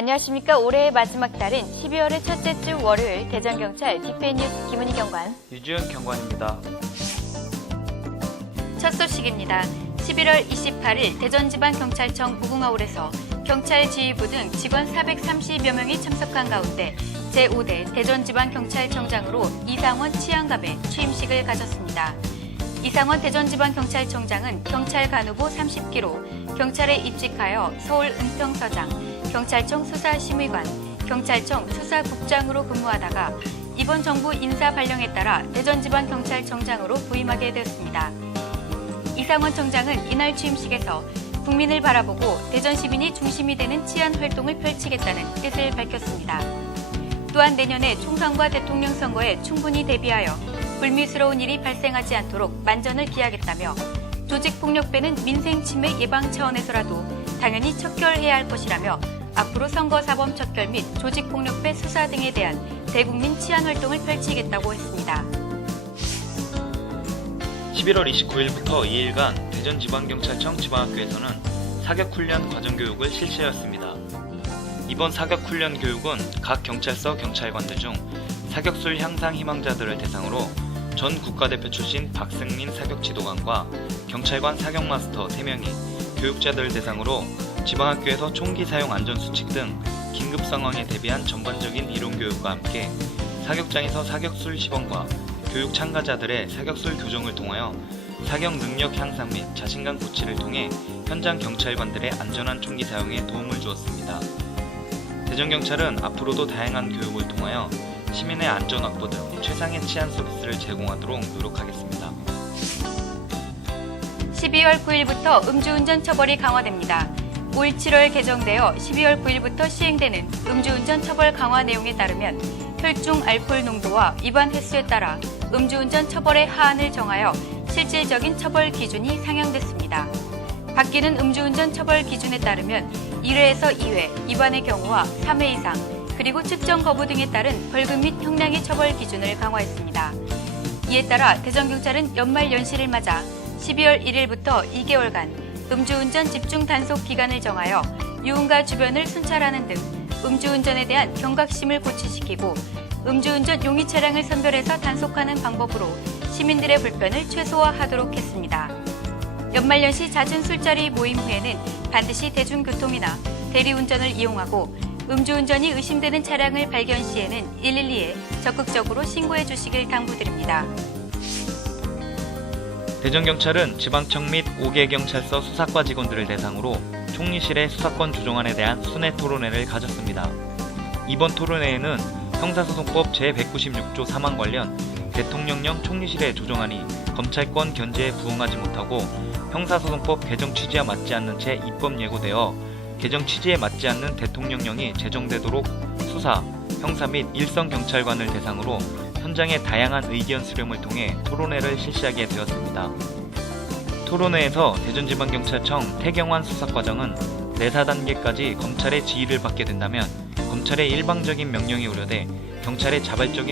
안녕하십니까. 올해의 마지막 달인 12월의 첫째 주 월요일 대전경찰 디페이 뉴스 김은희 경관. 유지은 경관입니다. 첫 소식입니다. 11월 28일 대전지방경찰청 무궁화홀에서 경찰 지휘부 등 직원 430여 명이 참석한 가운데 제5대 대전지방경찰청장으로 이상원 치안갑의 취임식을 가졌습니다. 이상원 대전지방경찰청장은 경찰 간후보 30기로 경찰에 입직하여 서울 은평서장, 경찰청 수사심의관, 경찰청 수사국장으로 근무하다가 이번 정부 인사 발령에 따라 대전지방경찰청장으로 부임하게 되었습니다. 이상원 청장은 이날 취임식에서 국민을 바라보고 대전 시민이 중심이 되는 치안 활동을 펼치겠다는 뜻을 밝혔습니다. 또한 내년에 총선과 대통령 선거에 충분히 대비하여 불미스러운 일이 발생하지 않도록 만전을 기하겠다며 조직폭력배는 민생 침해 예방 차원에서라도 당연히 척결해야 할 것이라며 앞으로 선거 사범 척결 및 조직폭력배 수사 등에 대한 대국민 치안 활동을 펼치겠다고 했습니다. 11월 29일부터 2일간 대전지방경찰청 지방학교에서는 사격훈련 과정교육을 실시하였습니다. 이번 사격훈련 교육은 각 경찰서 경찰관들 중 사격술 향상 희망자들을 대상으로 전 국가대표 출신 박승민 사격지도관과 경찰관 사격마스터 3명이 교육자들 대상으로 지방학교에서 총기 사용 안전 수칙 등 긴급 상황에 대비한 전반적인 이론 교육과 함께 사격장에서 사격술 시범과 교육 참가자들의 사격술 교정을 통하여 사격 능력 향상 및 자신감 고취를 통해 현장 경찰관들의 안전한 총기 사용에 도움을 주었습니다. 대전경찰은 앞으로도 다양한 교육을 통하여 시민의 안전 확보 등 최상의 치안 서비스를 제공하도록 노력하겠습니다. 12월 9일부터 음주운전 처벌이 강화됩니다. 올 7월 개정되어 12월 9일부터 시행되는 음주운전 처벌 강화 내용에 따르면 혈중 알코올 농도와 위반 횟수에 따라 음주운전 처벌의 하한을 정하여 실질적인 처벌 기준이 상향됐습니다. 바뀌는 음주운전 처벌 기준에 따르면 1회에서 2회 위반의 경우와 3회 이상 그리고 측정 거부 등에 따른 벌금 및 형량의 처벌 기준을 강화했습니다. 이에 따라 대전경찰은 연말 연시를 맞아 12월 1일부터 2개월간 음주운전 집중 단속 기간을 정하여 유흥가 주변을 순찰하는 등 음주운전에 대한 경각심을 고취시키고 음주운전 용의 차량을 선별해서 단속하는 방법으로 시민들의 불편을 최소화하도록 했습니다. 연말연시 잦은 술자리 모임 후에는 반드시 대중교통이나 대리운전을 이용하고 음주운전이 의심되는 차량을 발견 시에는 112에 적극적으로 신고해 주시길 당부드립니다. 대전경찰은 지방청 및 5개 경찰서 수사과 직원들을 대상으로 총리실의 수사권 조정안에 대한 순회 토론회를 가졌습니다. 이번 토론회에는 형사소송법 제196조 3항 관련 대통령령 총리실의 조정안이 검찰권 견제에 부응하지 못하고 형사소송법 개정 취지와 맞지 않는 채 입법 예고되어 개정 취지에 맞지 않는 대통령령이 제정되도록 수사, 형사 및 일선 경찰관을 대상으로 현장의 다양한 의견 수렴을 통해 토론회를 실시하게 되었습니다. 토론회에서 대전지방경찰청 태경환 수사과장은 내사 단계까지 검찰의 지휘를 받게 된다면 검찰의 일방적인 명령이 우려돼 경찰의 자발적인